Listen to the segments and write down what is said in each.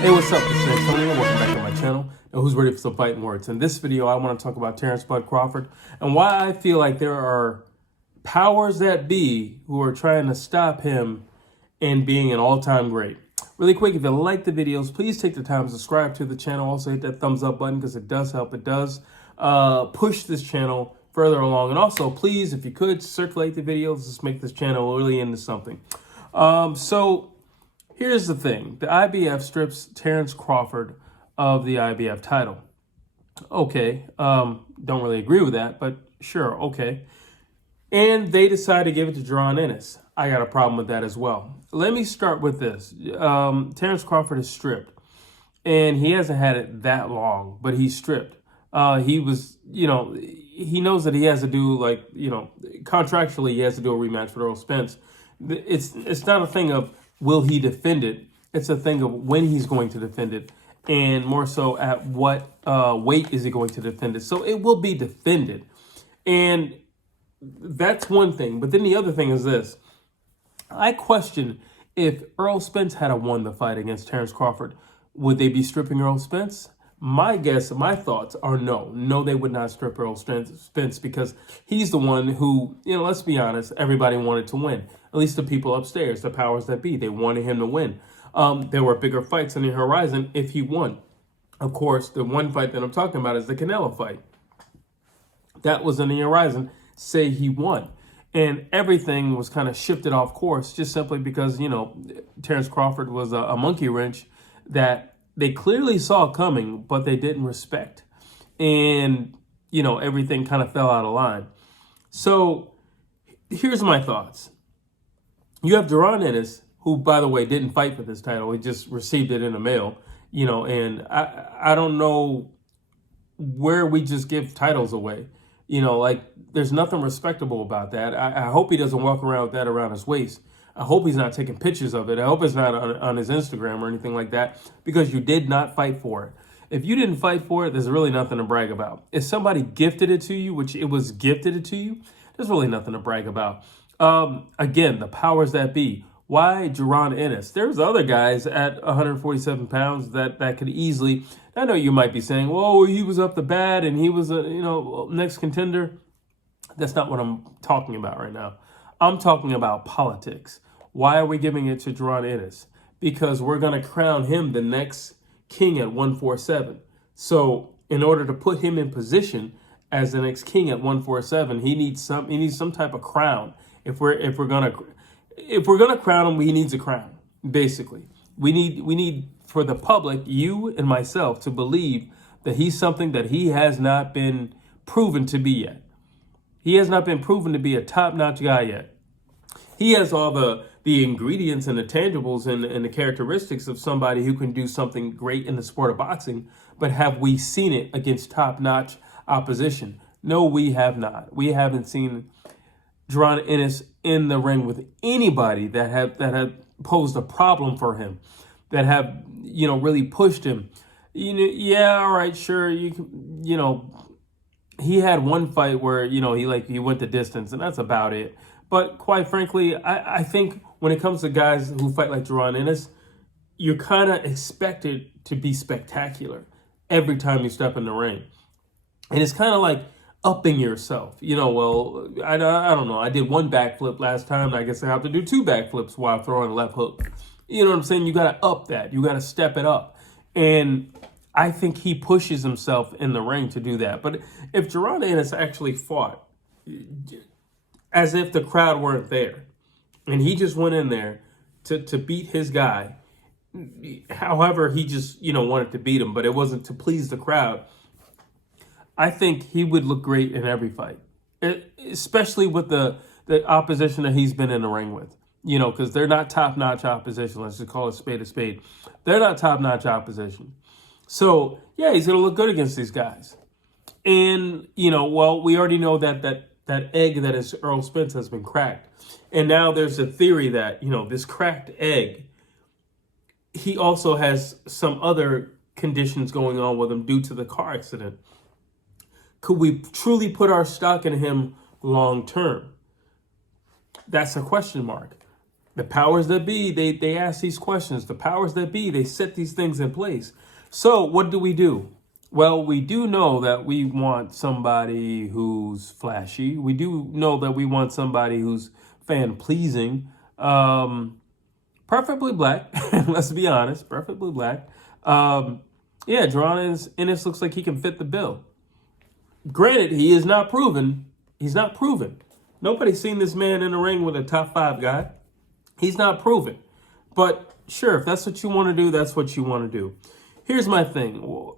Hey, what's up? This is Antonio. Welcome back to my channel. And who's ready for some fighting words? In this video, I want to talk about Terence Bud Crawford and why I feel like there are powers that be who are trying to stop him in being an all-time great. Really quick, if you like the videos, please take the time to subscribe to the channel. Also hit that thumbs up button because it does help. It does push this channel further along. And also, please, if you could, circulate the videos. Just make this channel really into something. So here's the thing. The IBF strips Terence Crawford of the IBF title. Okay, don't really agree with that, but sure, okay. And they decide to give it to Jaron Ennis. I got a problem with that as well. Let me start with this. Terence Crawford is stripped, and he hasn't had it that long, but he's stripped. He was, he knows that he has to do, contractually, he has to do a rematch with Errol Spence. It's not a thing of will he defend it. It's a thing of when he's going to defend it, and more so at what weight is he going to defend it. So it will be defended, and that's one thing. But then the other thing is this. I question if Errol Spence had won the fight against Terence Crawford, would they be stripping Errol Spence? My guess, my thoughts are no. No, they would not strip Errol Spence because he's the one who, let's be honest, everybody wanted to win. At least the people upstairs, the powers that be, they wanted him to win. There were bigger fights on the horizon if he won. Of course, the one fight that I'm talking about is the Canelo fight. That was on the horizon, say he won. And everything was kind of shifted off course just simply because, Terence Crawford was a monkey wrench that they clearly saw coming, but they didn't respect. And, everything kind of fell out of line. So here's my thoughts. You have Jaron Ennis, who, by the way, didn't fight for this title. He just received it in the mail, and I don't know where we just give titles away. There's nothing respectable about that. I hope he doesn't walk around with that around his waist. I hope he's not taking pictures of it. I hope it's not on his Instagram or anything like that, because you did not fight for it. If you didn't fight for it, there's really nothing to brag about. If somebody gifted it to you, which it was gifted to you, there's really nothing to brag about. Again, the powers that be. Why Jaron Ennis? There's other guys at 147 pounds that could easily. I know you might be saying, "Well, he was up the bat and he was a next contender." That's not what I'm talking about right now. I'm talking about politics. Why are we giving it to Jaron Ennis? Because we're going to crown him the next king at 147. So in order to put him in position as the next king at 147, he needs some type of crown. If we're gonna crown him, he needs a crown. Basically, we need for the public, you and myself, to believe that he's something that he has not been proven to be yet. He has not been proven to be a top-notch guy yet. He has all the ingredients and the tangibles and the characteristics of somebody who can do something great in the sport of boxing, but have we seen it against top-notch opposition? No, we have not. We haven't seen Jaron Ennis in the ring with anybody that have posed a problem for him, that have really pushed him. Yeah, all right, sure, he had one fight where he went the distance, and that's about it. But quite frankly, I think when it comes to guys who fight like Jaron Ennis, you're kind of expected to be spectacular every time you step in the ring, and it's kind of like upping yourself. Well, I don't know. I did one backflip last time. I guess I have to do two backflips while throwing a left hook. You know what I'm saying? You got to up that. You got to step it up. And I think he pushes himself in the ring to do that. But if Jaron Ennis actually fought as if the crowd weren't there, and he just went in there to beat his guy, however he just, wanted to beat him, but it wasn't to please the crowd, I think he would look great in every fight, especially with the opposition that he's been in the ring with, because they're not top-notch opposition. Let's just call it spade a spade. They're not top-notch opposition. So, yeah, he's going to look good against these guys. And, we already know that egg that is Errol Spence has been cracked. And now there's a theory that, this cracked egg, he also has some other conditions going on with him due to the car accident. Could we truly put our stock in him long term? That's a question mark. The powers that be, they ask these questions. The powers that be, they set these things in place. So what do? Well, we do know that we want somebody who's flashy. We do know that we want somebody who's fan-pleasing. Preferably black. Let's be honest. Preferably black. Yeah, Jaron Ennis looks like he can fit the bill. Granted, he is not proven. He's not proven. Nobody's seen this man in the ring with a top 5 guy. He's not proven. But sure, if that's what you want to do, that's what you want to do. Here's my thing.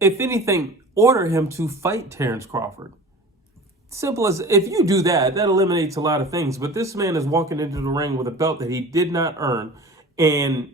If anything, order him to fight Terence Crawford. Simple as, if you do that, that eliminates a lot of things. But this man is walking into the ring with a belt that he did not earn, and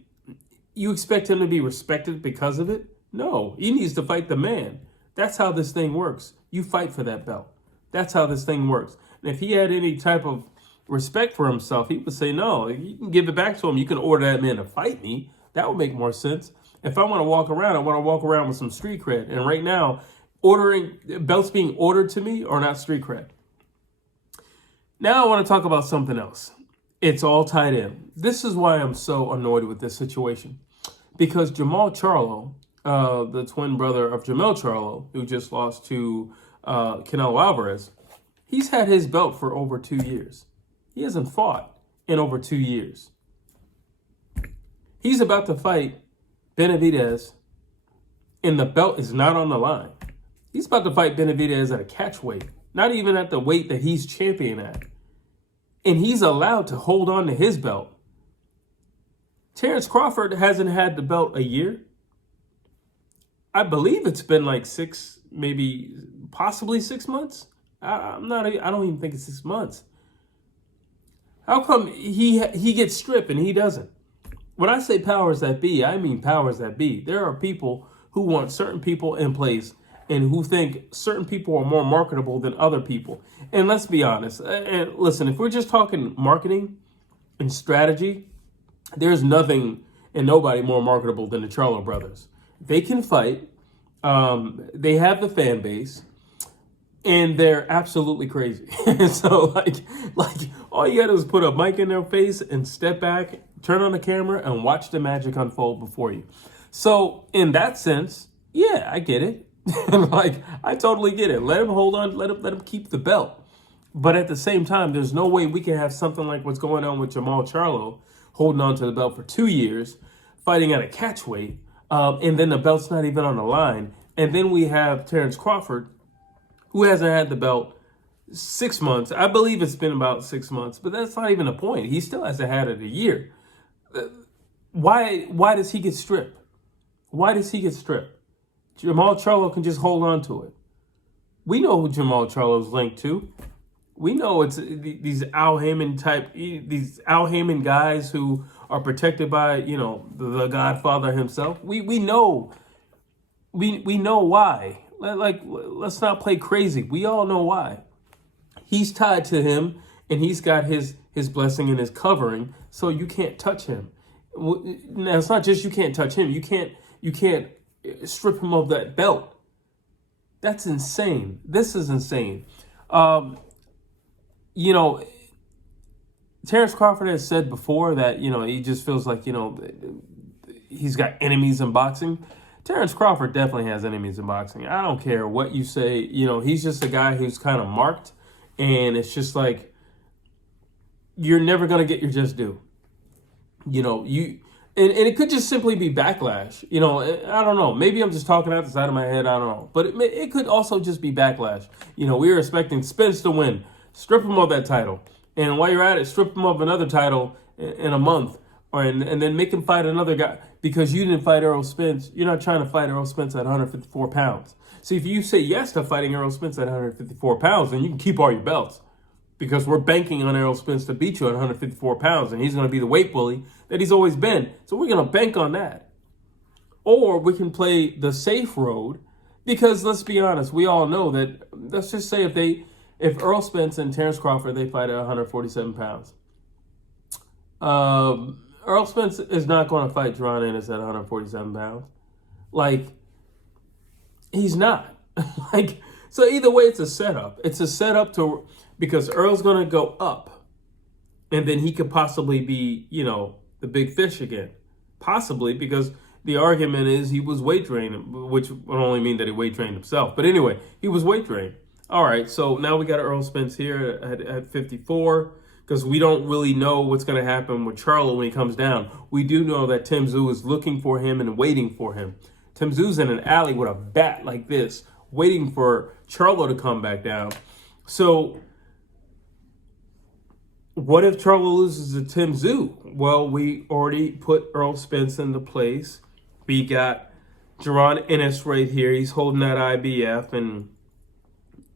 you expect him to be respected because of it? No, he needs to fight the man. That's how this thing works. You fight for that belt. That's how this thing works. And if he had any type of respect for himself, he would say, no, you can give it back to him. You can order that man to fight me. That would make more sense. If I want to walk around, I want to walk around with some street cred. And right now, ordering belts being ordered to me are not street cred. Now I want to talk about something else. It's all tied in. This is why I'm so annoyed with this situation. Because Jermell Charlo, the twin brother of Jermell Charlo, who just lost to Canelo Alvarez, he's had his belt for over 2 years. He hasn't fought in over 2 years. He's about to fight Benavidez, and the belt is not on the line. He's about to fight Benavidez at a catch weight, not even at the weight that he's champion at. And he's allowed to hold on to his belt. Terence Crawford hasn't had the belt a year. I believe it's been like 6, maybe possibly 6 months. I don't even think it's 6 months. How come he gets stripped and he doesn't? When I say powers that be, I mean powers that be. There are people who want certain people in place and who think certain people are more marketable than other people. And let's be honest. And listen, if we're just talking marketing and strategy, there's nothing and nobody more marketable than the Charlo brothers. They can fight. They have the fan base. And they're absolutely crazy. So, like all you gotta do is put a mic in their face and step back, turn on the camera, and watch the magic unfold before you. So, in that sense, yeah, I get it. Like, I totally get it. Let him hold on. Let him keep the belt. But at the same time, there's no way we can have something like what's going on with Jermell Charlo, holding on to the belt for 2 years, fighting at a catch weight, and then the belt's not even on the line. And then we have Terence Crawford, who hasn't had the belt 6 months. I believe it's been about 6 months, but that's not even the point. He still hasn't had it a year. Why does he get stripped? Why does he get stripped? Jermell Charlo can just hold on to it. We know who Jermell Charlo's linked to. We know it's these Al Heyman guys who are protected by, the Godfather himself. We know why. Let's not play crazy. We all know why. He's tied to him, and he's got his blessing and his covering, so you can't touch him. Now, it's not just you can't touch him. You can't strip him of that belt. That's insane. This is insane. Terence Crawford has said before that, he just feels like, he's got enemies in boxing. Terence Crawford definitely has enemies in boxing. I don't care what you say. He's just a guy who's kind of marked, and it's just like, you're never going to get your just due. And it could just simply be backlash. I don't know. Maybe I'm just talking out the side of my head. I don't know. But it could also just be backlash. We were expecting Spence to win. Strip him of that title. And while you're at it, strip him of another title in a month. And then make him fight another guy. Because you didn't fight Errol Spence. You're not trying to fight Errol Spence at 154 pounds. See, if you say yes to fighting Errol Spence at 154 pounds, then you can keep all your belts. Because we're banking on Errol Spence to beat you at 154 pounds. And he's going to be the weight bully that he's always been. So we're going to bank on that. Or we can play the safe road. Because let's be honest, we all know that, let's just say if Errol Spence and Terence Crawford, they fight at 147 pounds. Errol Spence is not going to fight Jaron Ennis at 147 pounds. He's not. So either way, it's a setup. It's a setup because Earl's going to go up. and then he could possibly be, you know, the big fish again. Possibly, because the argument is he was weight trained, which would only mean that he weight trained himself. But anyway, he was weight trained. All right, so now we got Errol Spence here at 54, because we don't really know what's going to happen with Charlo when he comes down. We do know that Tim Tszyu is looking for him and waiting for him. Tim Tszyu's in an alley with a bat like this, waiting for Charlo to come back down. So what if Charlo loses to Tim Tszyu? Well, we already put Errol Spence into place. We got Jaron Ennis right here. He's holding that IBF, and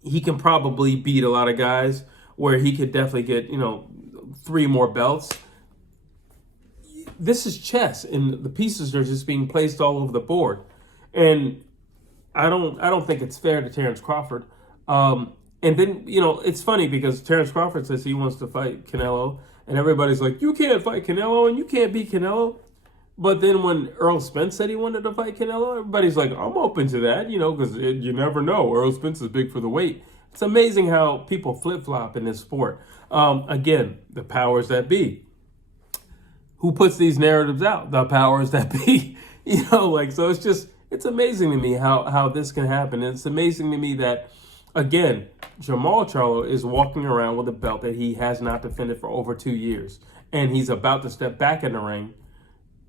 he can probably beat a lot of guys where he could definitely get, you know, 3 more belts. This is chess, and the pieces are just being placed all over the board. And I don't think it's fair to Terence Crawford. And then, you know, it's funny because Terence Crawford says he wants to fight Canelo, and everybody's like, you can't fight Canelo and you can't beat Canelo. But then when Errol Spence said he wanted to fight Canelo, everybody's like, I'm open to that, you know, because you never know. Errol Spence is big for the weight. It's amazing how people flip-flop in this sport. Again, the powers that be. Who puts these narratives out? The powers that be. You know, like, so it's amazing to me how this can happen. And it's amazing to me that, again, Jermell Charlo is walking around with a belt that he has not defended for over 2 years. And he's about to step back in the ring,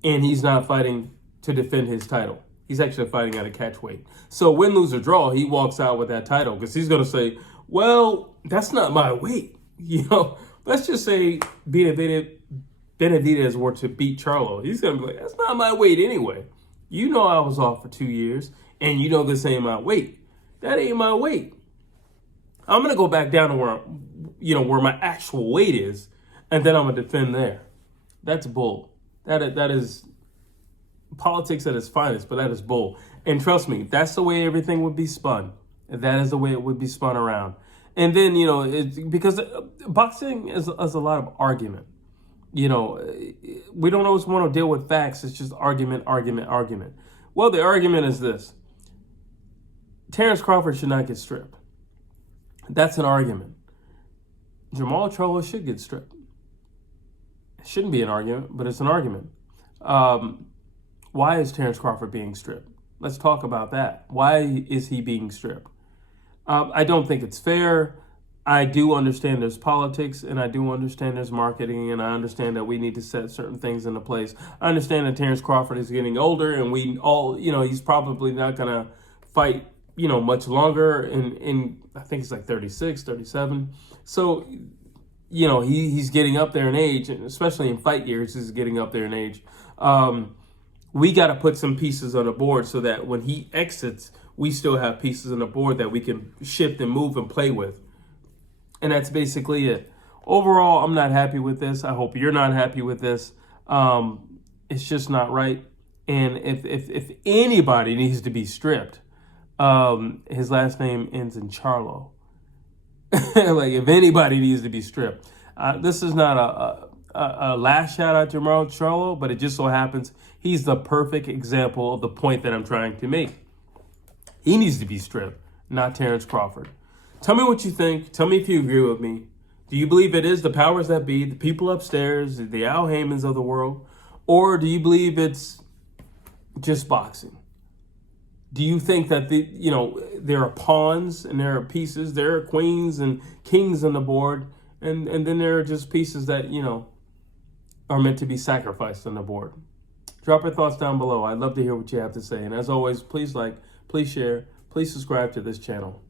and he's not fighting to defend his title. He's actually fighting at a catch weight. So win, lose, or draw, he walks out with that title because he's going to say, well, that's not my weight. You know, let's just say Benavidez were to beat Charlo. He's going to be like, that's not my weight anyway. You know I was off for 2 years, and you know this ain't my weight. That ain't my weight. I'm going to go back down to where, you know, where my actual weight is, and then I'm going to defend there. That's bull. That is politics at its finest, but that is bull. And trust me, that's the way everything would be spun. That is the way it would be spun around. And then, you know, because boxing is a lot of argument. You know, we don't always want to deal with facts. It's just argument, argument, argument. Well, the argument is this. Terence Crawford should not get stripped. That's an argument. Jermell Charlo should get stripped. It shouldn't be an argument, but it's an argument. Why is Terence Crawford being stripped? Let's talk about that. Why is he being stripped? I don't think it's fair. I do understand there's politics, and I do understand there's marketing, and I understand that we need to set certain things into place. I understand that Terence Crawford is getting older, and we all, you know, he's probably not going to fight, you know, much longer. In I think he's like 36, 37. So, you know, he's getting up there in age, and especially in fight years, he's getting up there in age. We got to put some pieces on the board so that when he exits, we still have pieces on the board that we can shift and move and play with. And that's basically it. Overall, I'm not happy with this. I hope you're not happy with this. It's just not right. And if anybody needs to be stripped, his last name ends in Charlo. Like, if anybody needs to be stripped. This is not a last shout out to Jermell Charlo, but it just so happens he's the perfect example of the point that I'm trying to make. He needs to be stripped, not Terence Crawford. Tell me what you think. Tell me if you agree with me. Do you believe it is the powers that be, the people upstairs, the Al Haymans of the world? Or do you believe it's just boxing? Do you think that there are pawns and there are pieces, there are queens and kings on the board, and then there are just pieces that, you know, are meant to be sacrificed on the board? Drop your thoughts down below. I'd love to hear what you have to say. And as always, please like, please share, please subscribe to this channel.